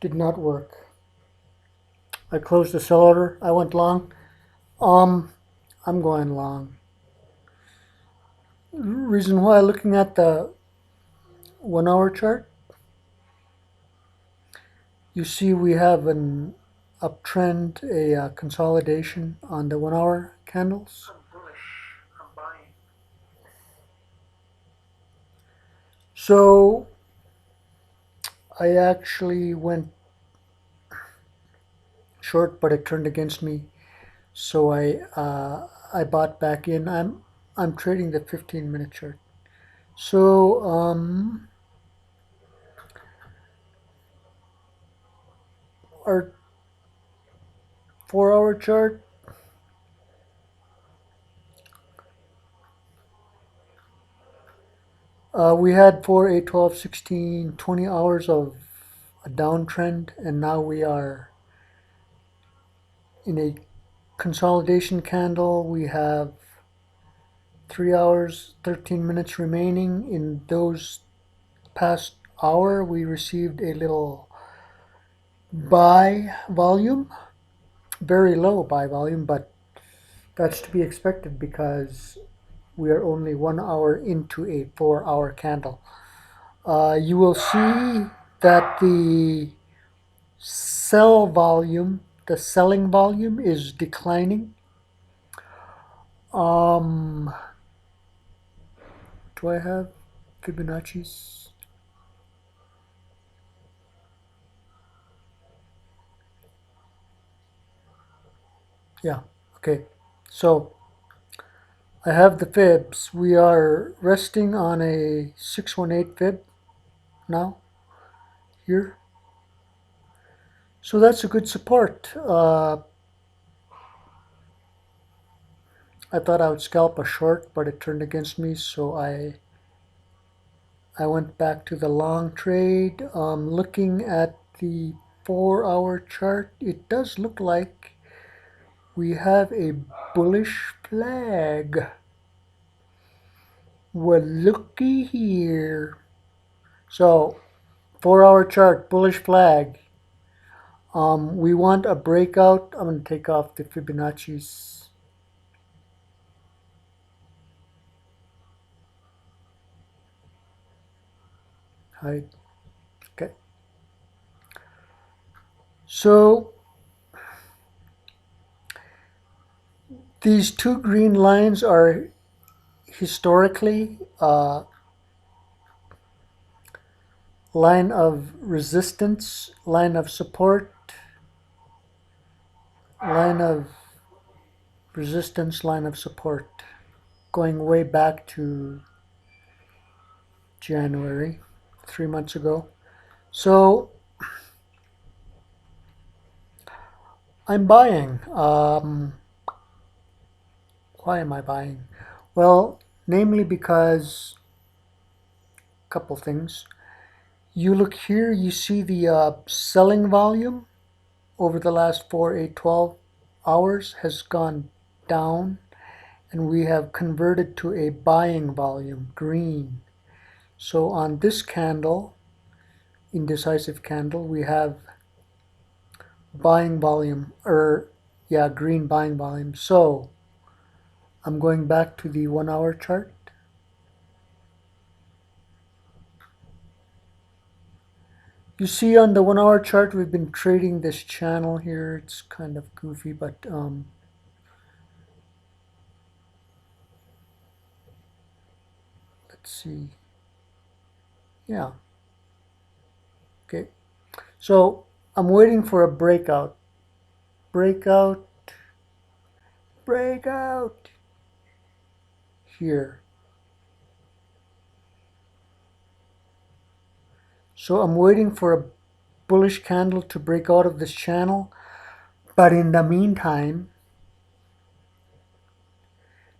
Did not work. I closed the sell order. I went long. Um, I'm going long. Reason why, looking at the 1 hour chart, you see we have an uptrend, a consolidation on the 1 hour candles. I'm bullish. I'm buying. So I actually went short, but it turned against me. So I bought back in. I'm trading the 15-minute chart. So our 4 hour chart, we had 4, 8, 12, 16, 20 hours of a downtrend, and now we are in a consolidation candle. We have 3 hours, 13 minutes remaining. In those past hour, we received a little buy volume, very low buy volume, but that's to be expected because we are only 1 hour into a 4 hour candle. You will see that the selling volume is declining. Um, do I have Fibonacci's? Yeah, okay. So I have the fibs. We are resting on a 618 fib now here. So that's a good support. I thought I would scalp a short, but it turned against me, so I went back to the long trade. Looking at the 4 hour chart, it does look like we have a bullish flag. Well, looky here. So, 4 hour chart, bullish flag. We want a breakout. I'm going to take off the Fibonacci's. Hide. Okay. So, these two green lines are historically line of resistance, line of support, line of resistance, line of support, going way back to January, 3 months ago. So I'm buying. Why am I buying? Well, namely because a couple things. You look here, you see the selling volume over the last 4, 8, 12 hours has gone down, and we have converted to a buying volume, green. So on this candle, indecisive candle, we have buying volume, green buying volume. So I'm going back to the 1 hour chart. You see on the 1 hour chart, we've been trading this channel here. It's kind of goofy, but let's see. Yeah, okay. So I'm waiting for a breakout. Breakout, breakout here. So I'm waiting for a bullish candle to break out of this channel. But in the meantime,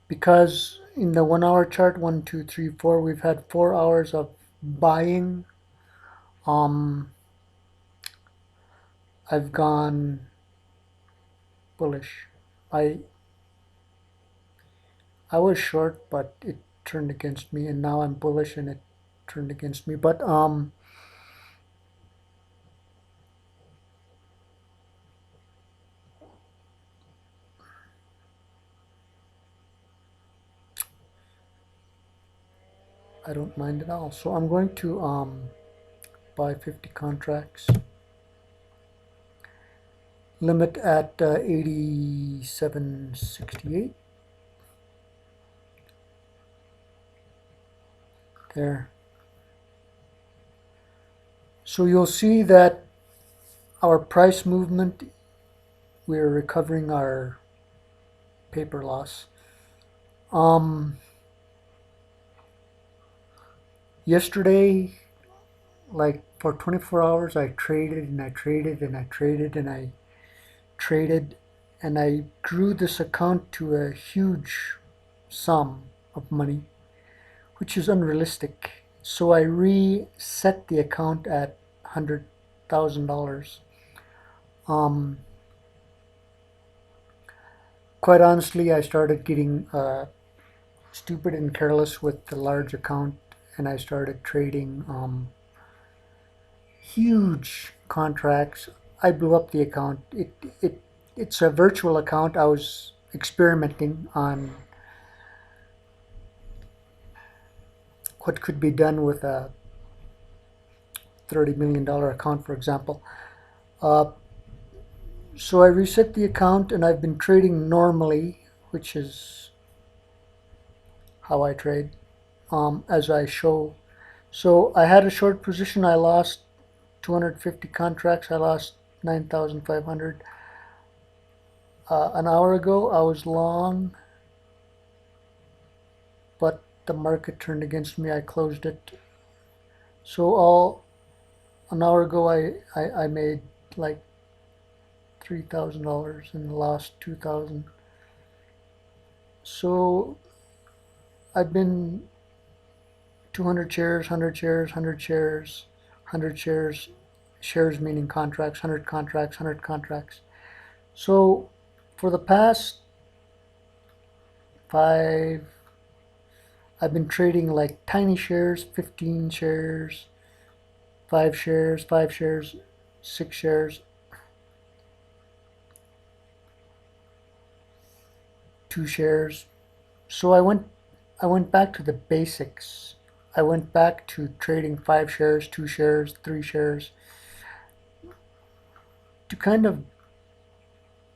because in the 1 hour chart, 1, 2, 3, 4, we've had 4 hours of buying. Um, I've gone bullish. I I was short, but it turned against me, and now I'm bullish, and it turned against me. But I don't mind at all. So I'm going to buy 50 contracts. Limit at 87.68. There. So you'll see that our price movement, we're recovering our paper loss. Um, Yesterday, like for 24 hours, I traded and I traded and I traded and I traded, and I grew this account to a huge sum of money, which is unrealistic. So I reset the account at $100,000. Um, Quite honestly, I started getting stupid and careless with the large account, and I started trading huge contracts. I blew up the account. It's a virtual account. I was experimenting on what could be done with a $30 million account, for example. Uh, so I reset the account, and I've been trading normally, which is how I trade, as I show. So I had a short position. I lost 250 contracts. I lost 9,500. An hour ago, I was long, but the market turned against me. I closed it. So all an hour ago, I made like $3,000 and lost 2,000. So I've been 200 shares, 100 shares, 100 shares, 100 shares, shares meaning contracts, 100 contracts, 100 contracts. So for the past five, I've been trading like tiny shares, 15 shares, 5 shares, 5 shares, 6 shares, 2 shares. So I went back to the basics. I went back to trading 5 shares, 2 shares, 3 shares to kind of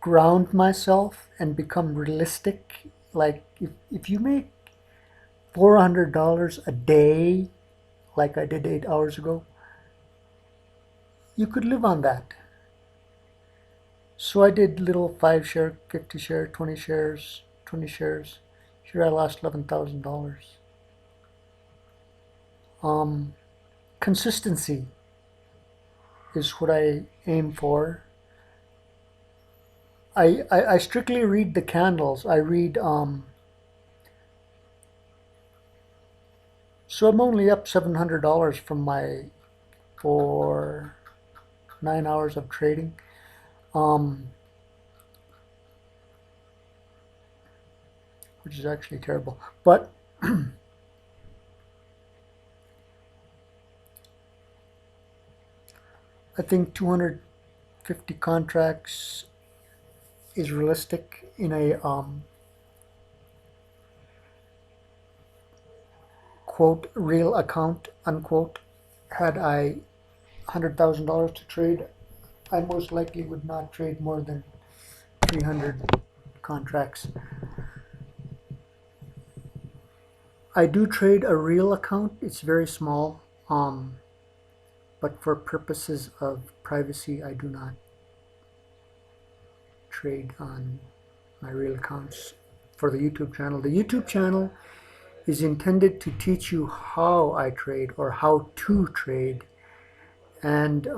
ground myself and become realistic. Like if you make $400 a day, like I did 8 hours ago, you could live on that. So I did little 5 share, 50 share, 20 shares, 20 shares. Here I lost $11,000. Um, Consistency is what I aim for. I strictly read the candles. I read so I'm only up $700 from my for 9 hours of trading. Um, which is actually terrible. But I think 250 contracts is realistic in a quote real account unquote. Had I $100,000 to trade, I most likely would not trade more than 300 contracts. I do trade a real account. It's very small, but for purposes of privacy, I do not trade on my real accounts for the YouTube channel. The YouTube channel is intended to teach you how I trade or how to trade, and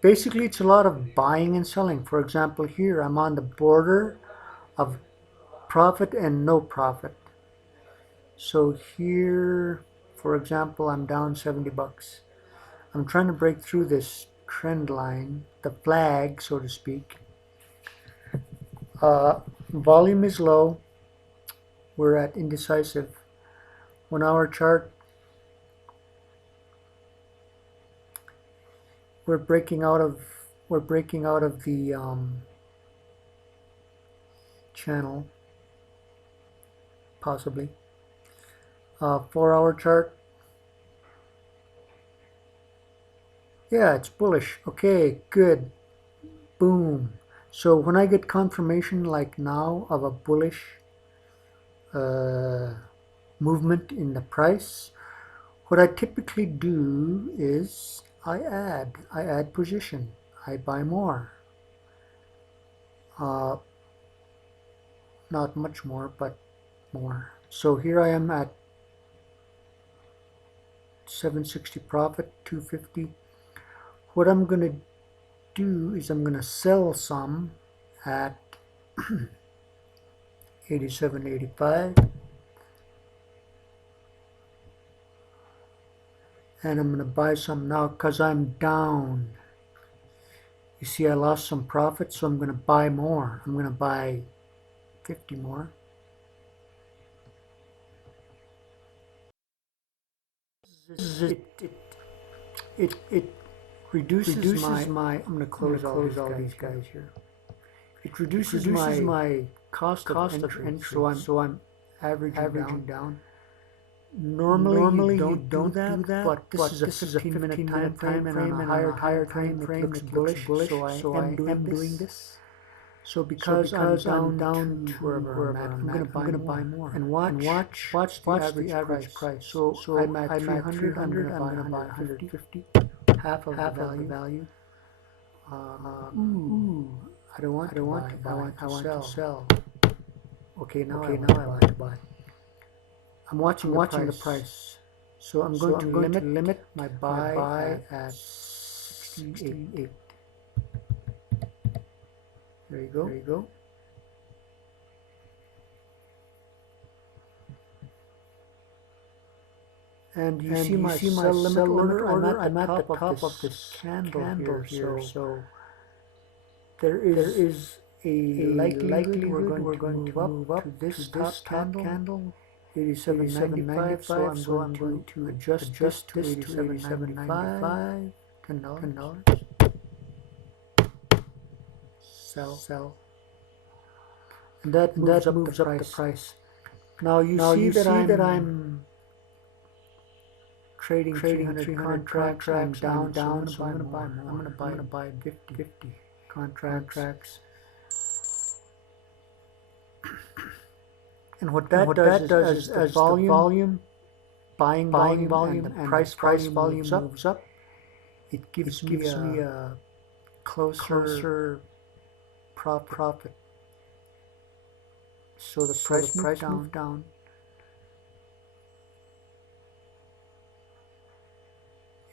basically it's a lot of buying and selling. For example, here I'm on the border of profit and no profit. So here, for example, I'm down 70 bucks. I'm trying to break through this trend line, the flag, so to speak. Uh, Volume is low. We're at indecisive. 1 hour chart, we're breaking out of we're breaking out of the channel, possibly. 4-hour chart. Yeah, it's bullish. Okay, good. Boom. So when I get confirmation like now of a bullish uh, movement in the price, what I typically do is I add position. I buy more. Uh, Not much more, but more. So here I am at 760 profit, 250. What I'm going to do is I'm going to sell some at 87.85, and I'm going to buy some now because I'm down. You see, I lost some profit, so I'm going to buy more. I'm going to buy 50 more. It reduces my. I'm going to close all these guys here. It reduces my cost of entry, so I'm averaging down. Normally you don't do that, but this is a 15-minute time frame, and on a higher time frame it looks bullish, so I am doing this. So because I'm down to wherever I'm gonna buy more and watch the average price. So I'm at 300. I'm gonna buy 150, half of the value. Ooh, I don't want to buy. I want to sell. Okay, now I want to buy. I'm watching the price. So I'm going to limit my buy at 68. There you go. And you see my sell limit order. I'm at the top of this candle here. So there is a likelihood we're going to move up to this top candle. 87.95, so I'm going to adjust this to 87.95. $10. Sell. And that moves up the price. Now you see that I'm trading 300 contracts. I'm down, so I'm going to buy more. I'm going to buy 50 contracts. And what that does is as the volume, buying volume, and the price volume moves up, it gives me a closer profit. So the price moved down.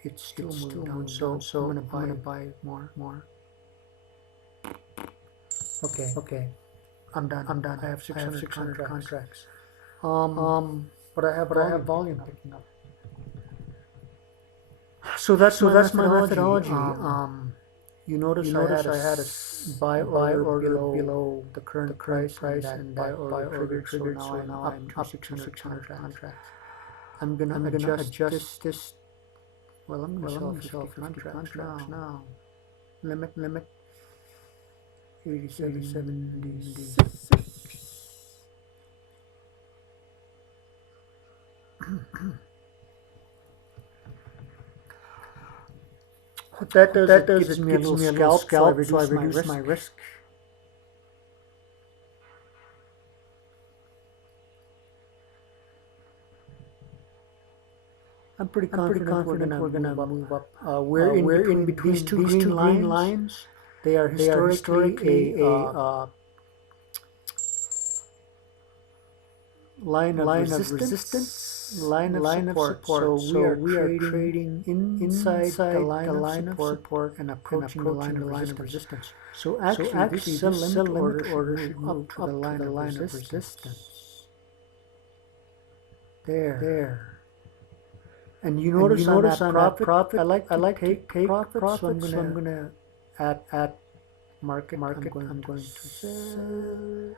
It's still moving down. So I'm gonna buy more. Okay. I'm done. I have 600 contracts. But I have volume picking up. So that's my methodology. You notice I had a buy order below the current price, and that buy order triggered. So now I'm up to 600 contracts. I'm gonna adjust this. Well, I'm gonna sell 50 contracts now. Limit 87.76. What that does, it gives me a little scalp, so I reduce my risk. I'm pretty confident we're gonna move up. We're in between these two green lines. They are historically a line of resistance, line of support. So we are trading inside the line of support and approaching the line of resistance. So actually this sell limit order should move up to the line of resistance. There. And you notice on that profit, I like to take profit, so I'm gonna at market. I'm going to sell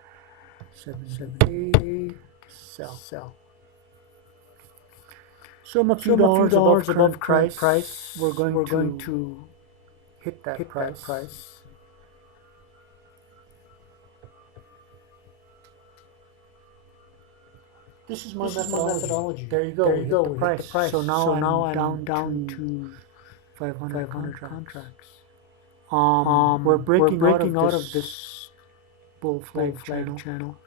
778. Sell. So I'm a few dollars above current price. We're going to hit that price. This is my methodology. There you go. There We you hit go. the We hit the price. price. So now Now I'm I'm down to to 500 contracts. we're We're breaking breaking out out of of this this bull bull flag flag channel. channel.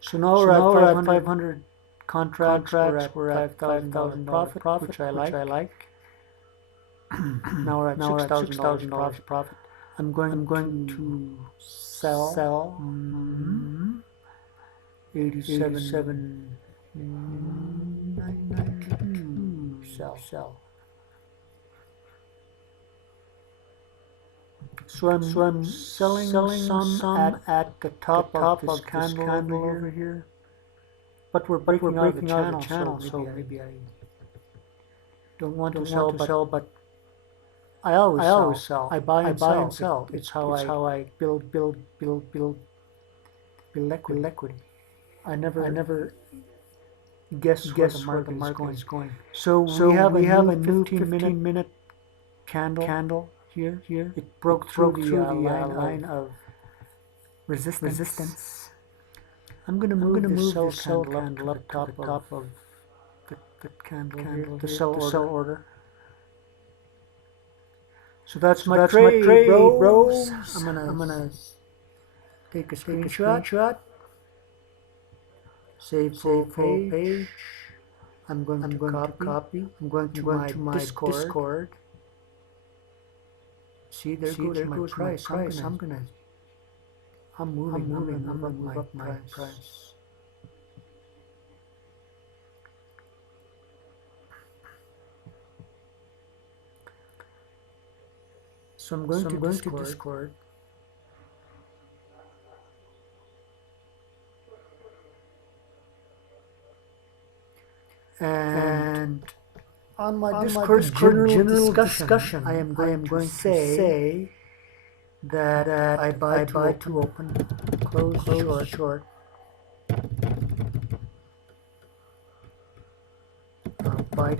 So now So we're now at we're at 500 500 contracts. We're at $5,000 $5,000 profit, profit, which I like. which I like. Now we're at Now we're at $6,000 $6,000 profit. profit. I'm I'm going going to to sell sell 87. 87,992. Sell. So So I'm I'm selling some at the top of this candle over here. But we're but we're breaking out of the breaking out of the channel, channel, so so maybe maybe I I don't want to don't want sell, to but sell, but I always I always sell. sell. I buy I and buy sell. and sell. It's how It's I how I build equity. equity. I I never never guess where the guess where the market is market going. is going. So we So have a we have new a new 15-minute 15-minute candle candle here. here. It broke It through broke the through the line of resistance. resistance. I'm going to I'm going move to this move sell this sell candle up candle to the up to the top top of of the candle here, the the sell order. order. So that's So my that's my trade, trade, bros. bros. I'm I'm gonna gonna take a take a screenshot, save full page. I'm going to copy. I'm going to my Discord. See, there See, goes there my goes my price. price. I'm gonna I'm moving. I'm gonna I'm move gonna up move my up my price. price. So I'm So going I'm to going to Discord. Discord. And on my On my Discord Discord general discussion, discussion, I am going to say that I buy to open, close short,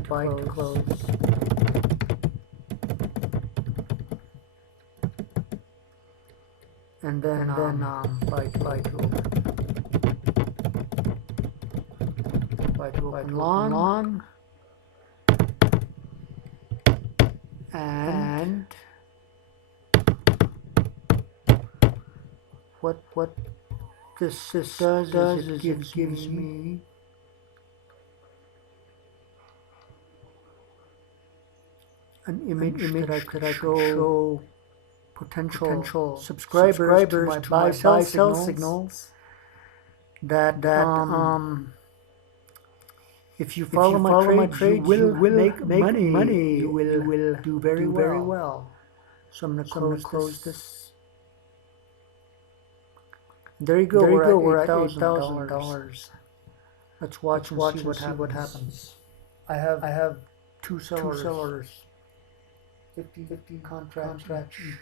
buy to close. And then buy to open. Buy to open long. And what this does is it gives me an image that I could show potential subscribers to my buy sell signals that if you follow my trades, you will make money. You will do very well. So I'm gonna close this. There you go. We're at $8,000. Let's watch and see what happens. I have two sell orders. 50 contracts each.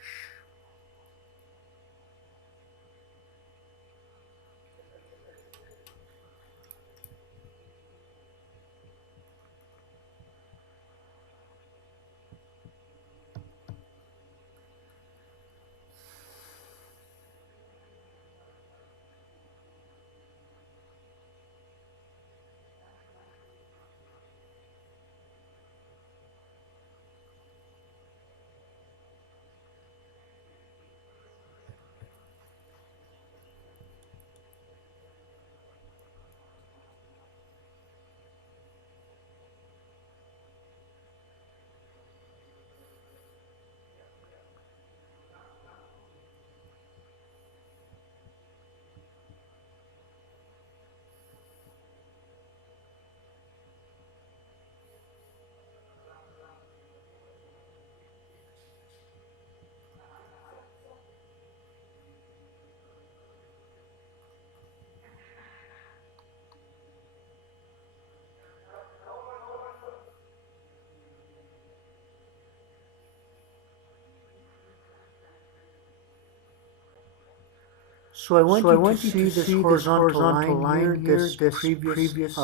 So I want you to see this horizontal line here, this previous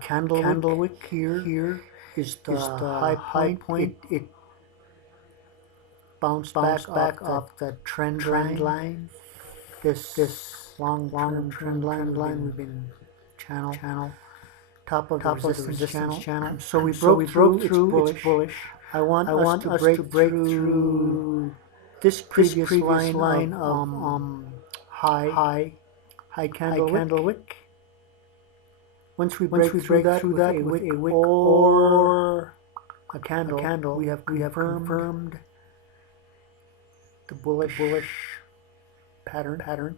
candle wick here is the high point. It bounced back off the trend line. This long-term trend line. We've been channel top of the resistance channel. So we broke through. It's bullish. I want us to break through this previous line of high candle wick. Once we break through that with a wick or a candle, we have confirmed the bullish pattern.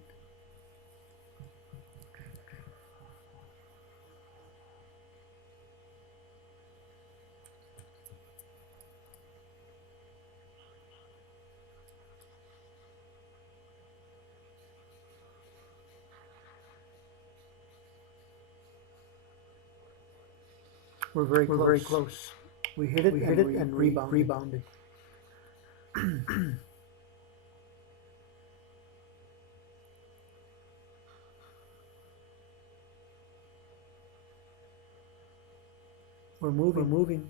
We're very close. We hit it and rebounded. We're moving.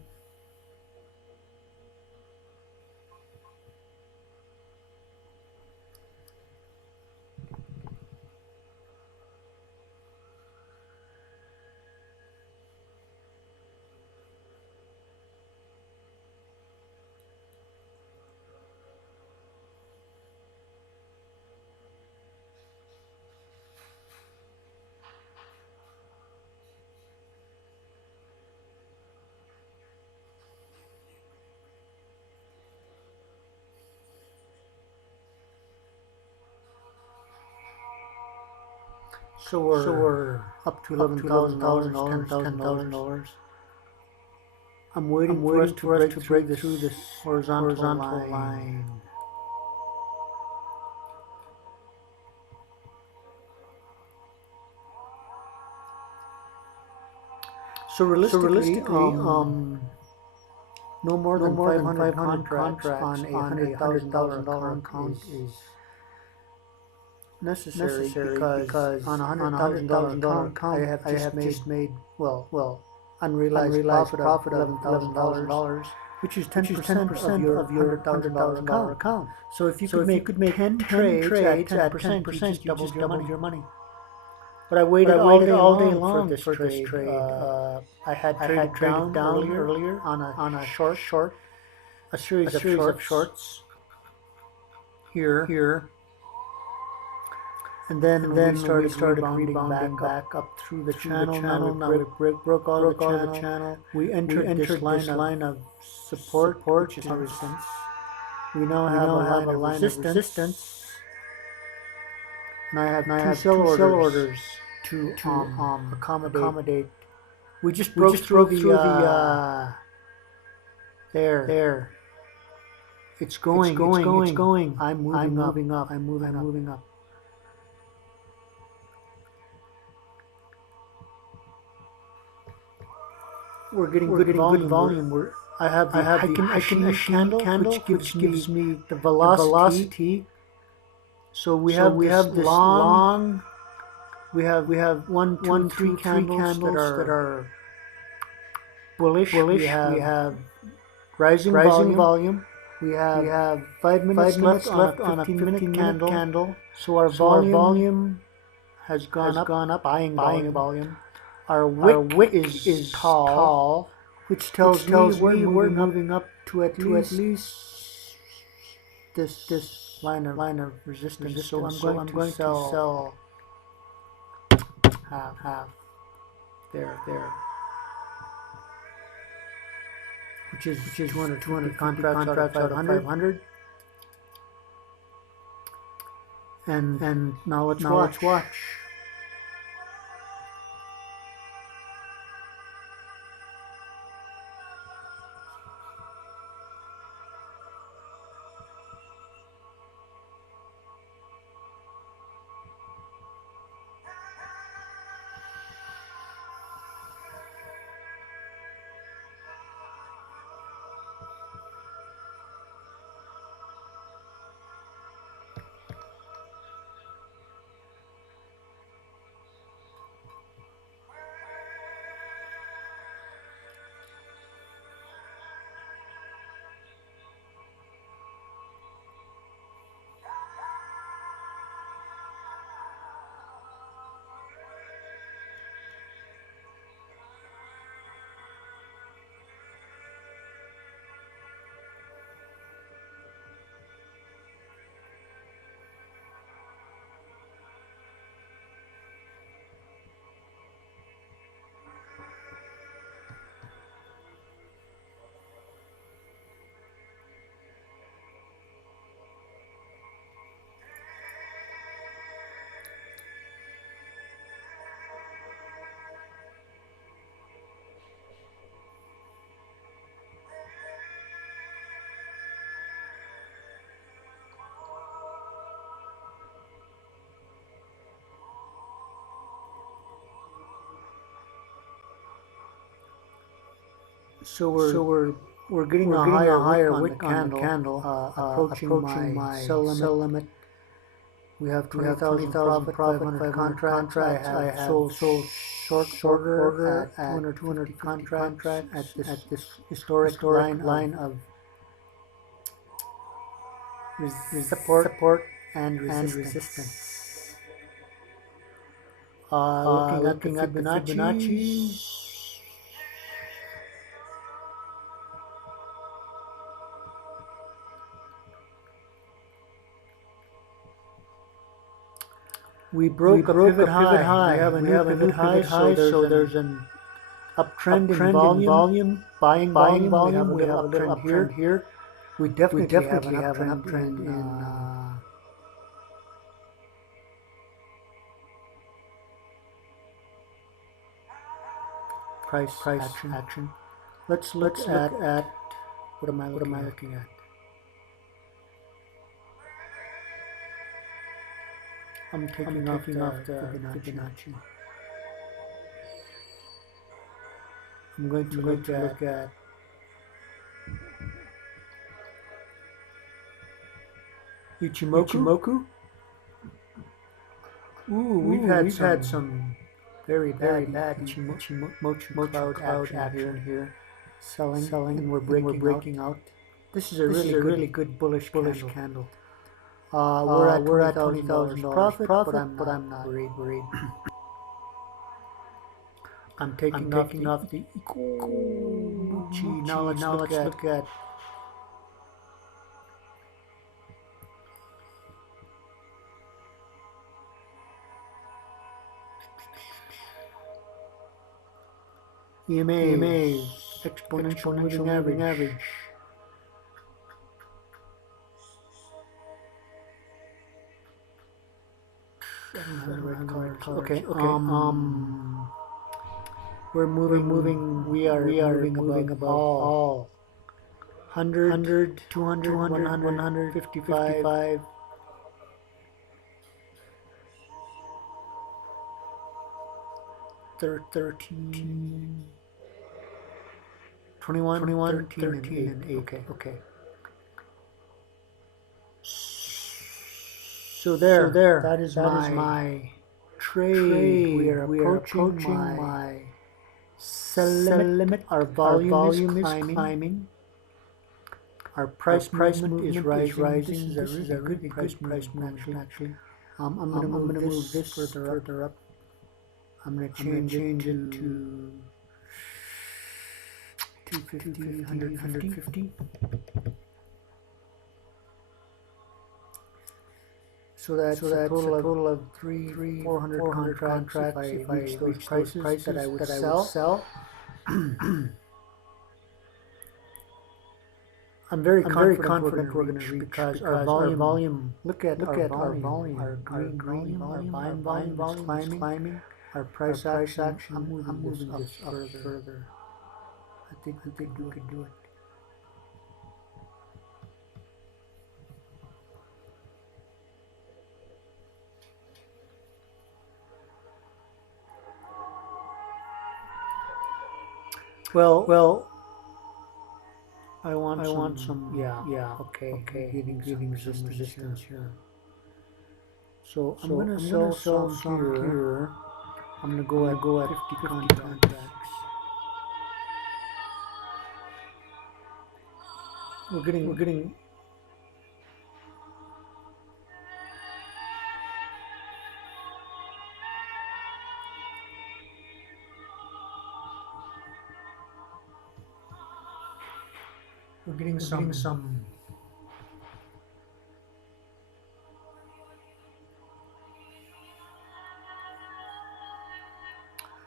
So we're up to $11,000, $10,000. I'm waiting for us to break through this horizontal line. So realistically, no more than 500 contracts on a $100,000 account is necessary because on a $100,000 account I have just made unrealized profit of $11,000, which is 10% of your $100,000 account. So if you could make 10 trades at 10%, you just doubled your money. But I waited all day long for this trade. I had traded down earlier on a short, a series of shorts here. And then we started rebounding back up through the channel. Now we broke all the channel. We entered this line of support, which is resistance. We now have a line of resistance. And I have two sell orders to accommodate. We just broke through the there. It's going. I'm moving up. We're getting good volume. I have the Heiken candle, which gives me the velocity. So we have this long. We have one, two, three candles that are bullish. We have rising volume. We have 5 minutes left on a 15-minute candle. So our volume has gone up. Buying volume. Our wick is tall, which tells me we're moving up to at least this line of resistance. So I'm going to sell half there, which is 200 contracts out of 500. And now let's watch. we're getting a higher wick on the candle, approaching my sell limit. We have 20,000 profit, 500 contracts. I have sold short order at 250 contracts at this historic line of support and resistance. Looking at the Fibonacci's, we broke a pivot high. We have a new pivot high, so there's an uptrend in volume, buying volume. We have a little uptrend here. We definitely have an uptrend in price action. Let's look at what am I looking at? I'm taking off the Fibonacci. I'm going to look at Ichimoku. Ooh, we've had some very bad Ichimoku cloud action here. Selling, and we're breaking out. This is a really good bullish candle. We're at $20,000 profit, but I'm not worried. I'm taking off the Ikomuchi. Now let's look at EMA, exponential moving average. Okay. We're moving. We are moving above all. 100, 200, 155. 13, 21, 13, and 8. Okay. So there. That is my trade. We are approaching my sell limit. Our volume is climbing. Our price movement is rising. This is a really good price movement actually. I'm going to move this further up. I'm going to change it to 250, 150. So that's a total of 400 contracts if I reach those prices that I would sell. I'm very confident we're going to reach because our volume. Look at our volume. Our green volume. Our buying volume is climbing. Our price action. I'm moving this up further. I think we could do it. Well. I want some. Yeah. Okay. Giving resistance here. So I'm gonna sell some here. I'm gonna go at 50 contracts. We're getting. Some.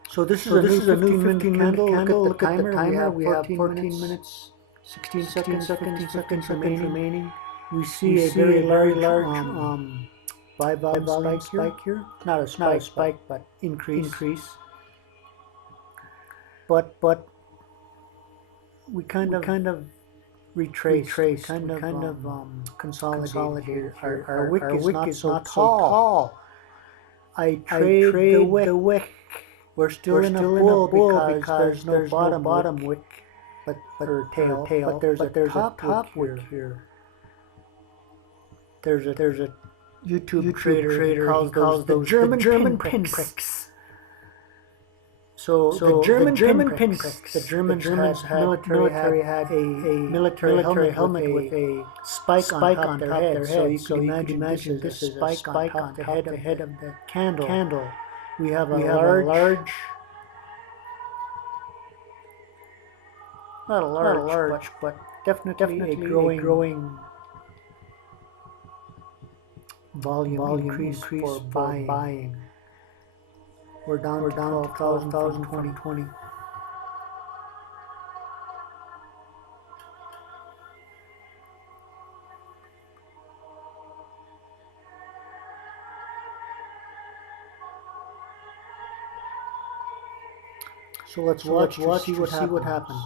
So this is a new 15-minute candle. Look at the timer. We have 14 minutes, 16 seconds remaining. We see a very large buy volume spike here. Not a spike, but increase. But we kind of retrace, kind of consolidate. Our wick is not so tall. I trade the wick. We're still in a bull because there's no bottom wick. or tail, but there's a top wick here. There's a YouTube trader he calls those the German pinpricks. So the German pinpricks, the Germans had military had a military helmet with a spike on top of their head. So you can imagine this is a spike on top of the head of the candle. We have a large, not a large, but definitely a growing volume increase for buying. We're down to 12,000 from 2020. So let's watch to see what happens.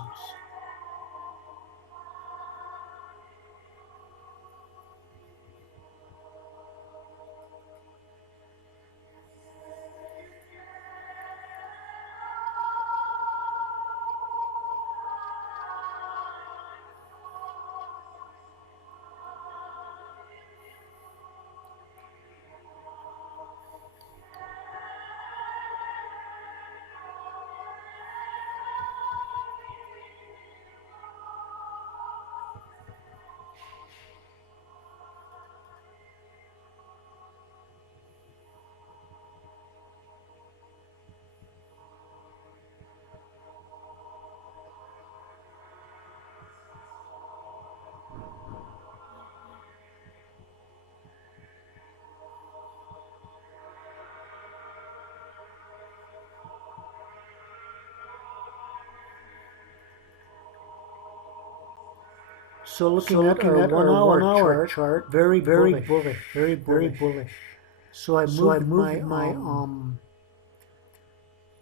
So looking at our 1 hour chart, very bullish. So I moved my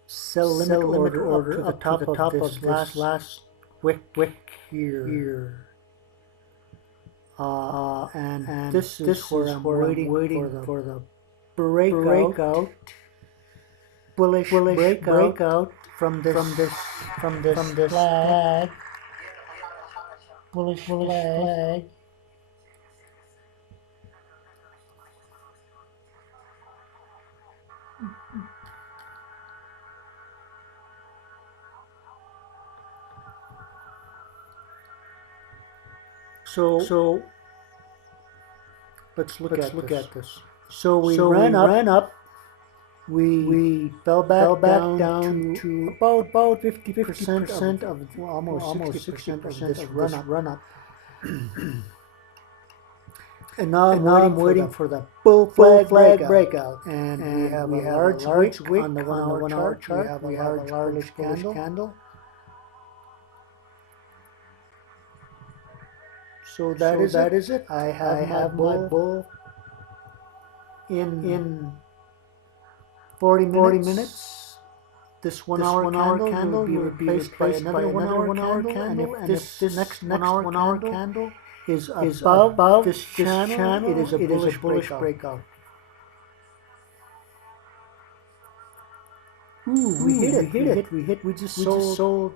sell limit order up to the top of this last wick here. And this is where I'm waiting for the breakout, bullish breakout from this flag. Bullish flag. So let's look at this. So we ran up. We fell back down to about 50% of almost 60% of this run up. And now I'm waiting for the bull flag breakout. And we have a large wick on the 1 hour chart. We have a large candle. So that is it. I have my bull in 40 minutes. This 1 hour candle will be replaced by another 1 hour candle. And if this next 1 hour candle is above this channel, it is a bullish breakout. Ooh, we hit it. We just sold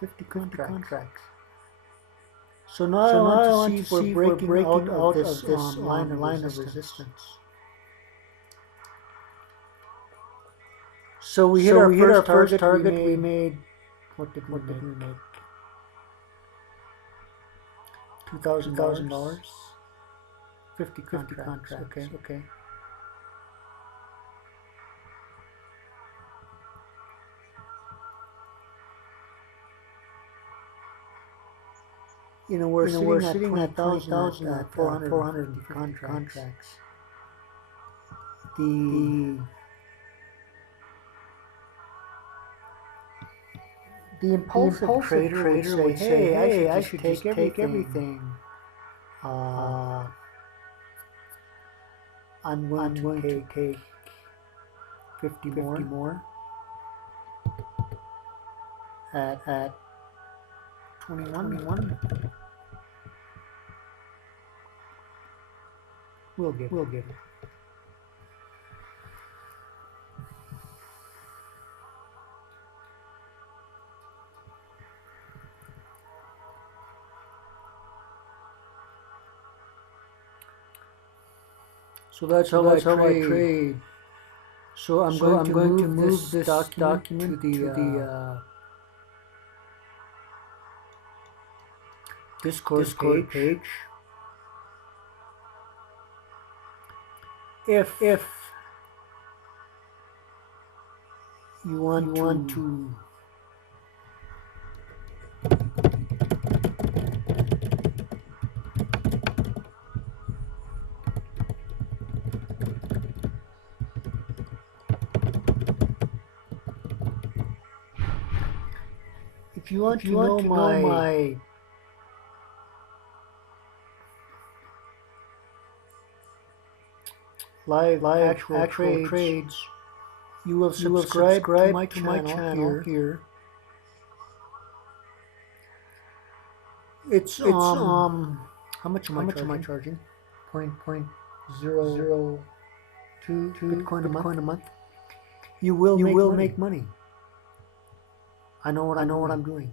50 contracts. So now I want to see if we're breaking out of this line of resistance. So we hit our first target. We made, what did we make? $2,000. 50 contracts. Okay. We're sitting at 20,000 at 450 contracts. The impulsive trader would say, hey, I should just take everything. I'm going to take 50 more at 21. We'll get it. So that's So how I that's how I trade. trade. So I'm So going I'm to going to move move this this document document to to the the Discord Discord page. page. If If you want you want to to if you want if you to want know to know my my live live actual actual trades, trades, you will you will subscribe to subscribe my to my channel channel here. here. It's It's how much am how I much am I charging? charging? Point zero Zero two two Bitcoin a month. Bitcoin a month. You will You make will money. make money. I know what I I'm know what doing. I'm doing.